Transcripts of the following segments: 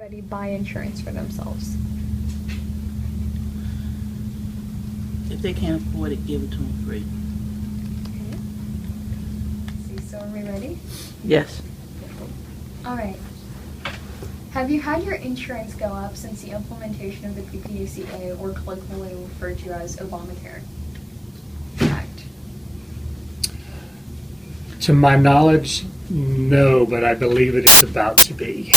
Everybody buy insurance for themselves. If they can't afford it, give it to them free. Okay. So are we ready? Yes. All right. Have you had your insurance go up since the implementation of the PPACA, or colloquially referred to as Obamacare Act? To my knowledge, no, but I believe it is about to be.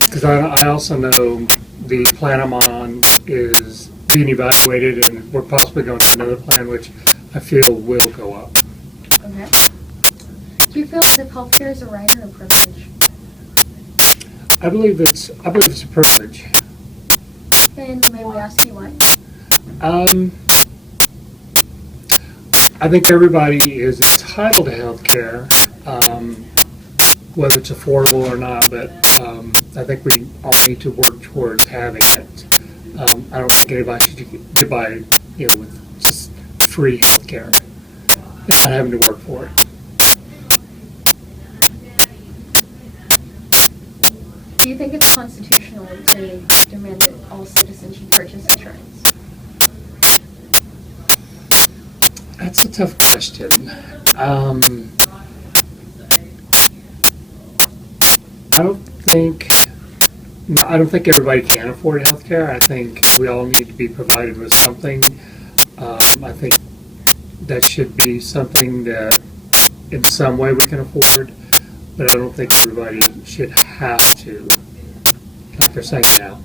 Because I also know the plan I'm on is being evaluated, and we're possibly going to another plan, which I feel will go up. Okay. Do you feel as if healthcare is a right or a privilege? I believe it's a privilege. And may we ask you why? I think everybody is entitled to health care, whether it's affordable or not, but I think we all need to work towards having it. I don't think anybody should get by, with just free health care and not having to work for it. Do you think it's constitutional to demand that all citizens should purchase insurance? That's a tough question. I don't think everybody can afford health care. I think we all need to be provided with something. I think that should be something that in some way we can afford, but I don't think everybody should have to, like they're saying now.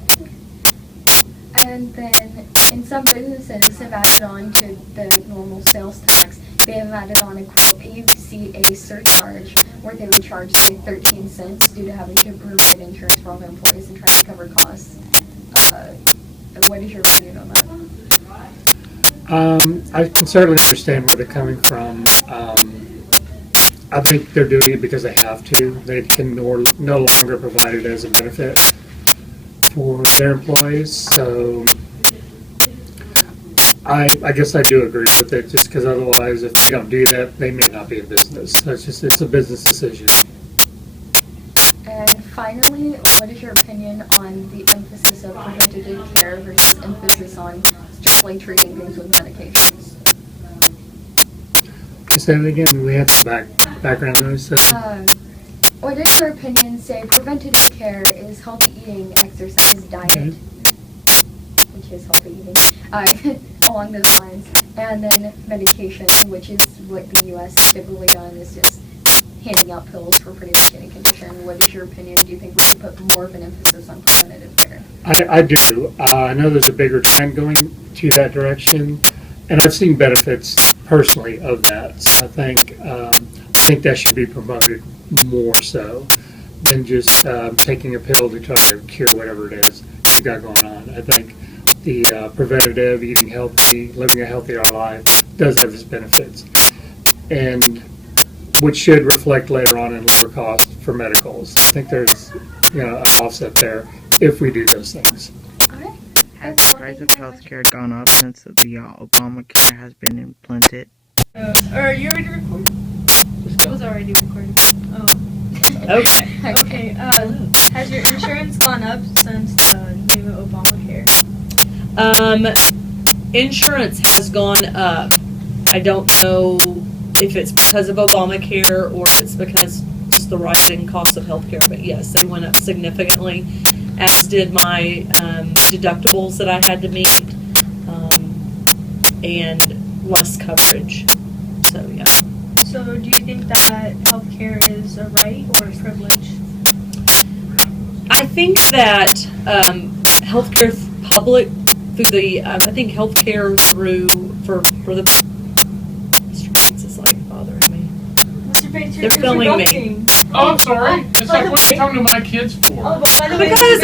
And then, in some businesses have added on to the normal sales tax, they have added on a quote PPACA surcharge, where they would charge, say, 13 cents due to having to provide insurance for all the employees and try to cover costs. What is your opinion on that? I can certainly understand where they're coming from. I think they're doing it because they have to. They can no longer provide it as a benefit for their employees. So I guess I do agree with it, just because otherwise, if they don't do that, they may not be in business. So it's a business decision. And finally, what is your opinion on the emphasis of preventative care versus emphasis on strictly treating things with medications? Can you say that again? We have the background noise. So. What is your opinion, say, preventative care is healthy eating, exercise, diet, which is healthy eating, along those lines, and then medication, which is what the U.S. has typically done, is just handing out pills for pretty much any condition. What is your opinion? Do you think we should put more of an emphasis on preventative care? I do. I know there's a bigger trend going to that direction, and I've seen benefits personally of that. So I think that should be promoted more so than just taking a pill to try to cure whatever it is you've got going on. I think the preventative, eating healthy, living a healthier life does have its benefits, and which should reflect later on in lower cost for medicals. I think there's an offset there if we do those things. Okay. Has the price of healthcare gone up since the Obamacare has been implemented? Are you ready to record? It was already recorded. Oh. Okay. Okay. Has your insurance gone up since the new Obamacare? Insurance has gone up. I don't know if it's because of Obamacare or if it's because just the rising cost of healthcare, but yes, they went up significantly, as did my deductibles that I had to meet, and less coverage. So yeah. So do you think that healthcare is a right or a privilege? I think that healthcare public through the I think healthcare through for the Mr. Bates is like bothering me. Mr. Bates, They're filming me. Oh, I'm sorry. It's like, what are you talking to my kids for? Oh, but by the way, Because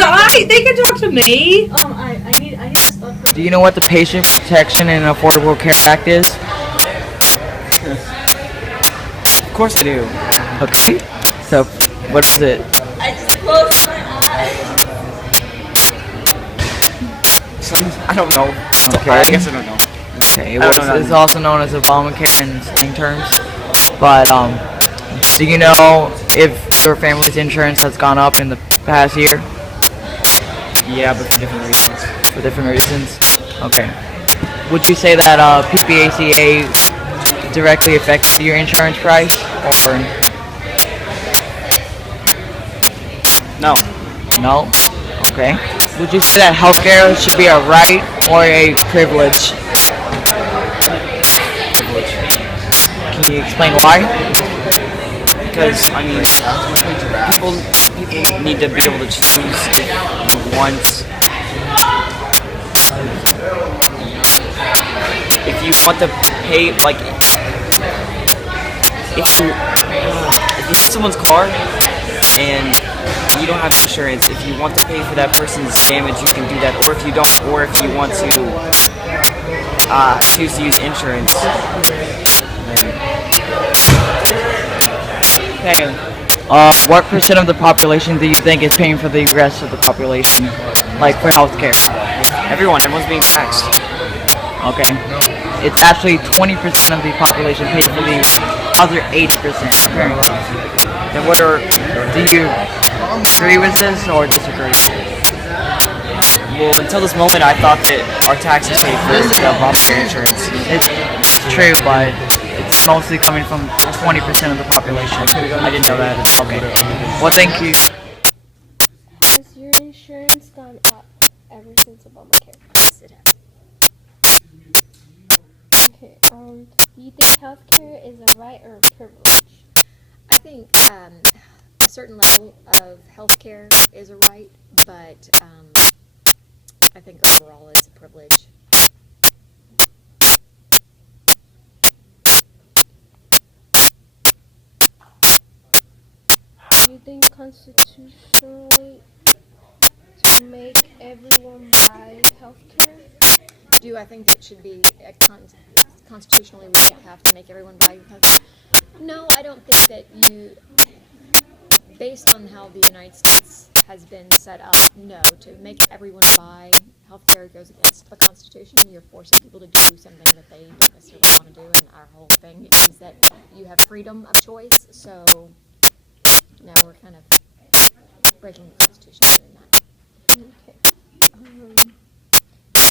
they can talk to me. I need to stop for Do you know what the Patient Protection and Affordable Care Act is? Of course I do. Okay. So, what is it? I just closed my eyes. I don't know. Okay. I guess I don't know. Okay. It's also known as Obamacare in slang terms. But do you know if your family's insurance has gone up in the past year Yeah, but for different reasons. for different reasons? Okay. Would you say that PPACA directly affects your insurance price, or No. no? Okay. Would you say that healthcare should be a right or a privilege? Privilege. Can you explain why? Because, I mean, people need to be able to choose if you want. If you want to pay, like, if you hit someone's car and you don't have insurance, if you want to pay for that person's damage, you can do that. Or if you don't, or if you want to choose to use insurance. Okay. What percent of the population do you think is paying for the rest of the population, like for healthcare? Everyone's being taxed. Okay. It's actually 20% of the population paid for the other 80%, apparently. Then what are, Do you agree with this or disagree? well, until this moment, I thought that our taxes paid for the Obamacare insurance. It's true, but it's mostly coming from 20% of the population. I didn't know that. Okay. Well, thank you. Has your insurance gone up ever since Obamacare? Yes, it has. Okay. Do you think healthcare is a right or a privilege? I think a certain level of healthcare is a right, but I think overall it's a privilege. Do you think constitutionally to make everyone buy healthcare? Do I think it should be constitutionally we should have to make everyone buy healthcare? No, I don't think that you, based on how the United States has been set up, no, to make everyone buy healthcare goes against the Constitution. You're forcing people to do something that they don't necessarily want to do, and our whole thing is that you have freedom of choice, so now we're kind of breaking the Constitution doing that. Okay.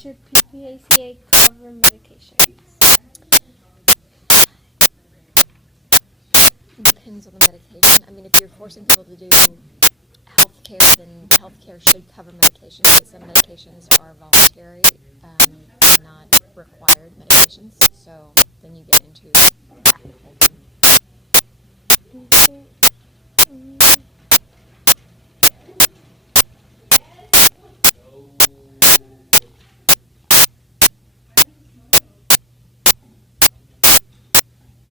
Should PPACA cover medications? Depends on the medication. I mean, if you're forcing people to do healthcare, then healthcare should cover medications, but some medications are voluntary, not required medications, so then you get into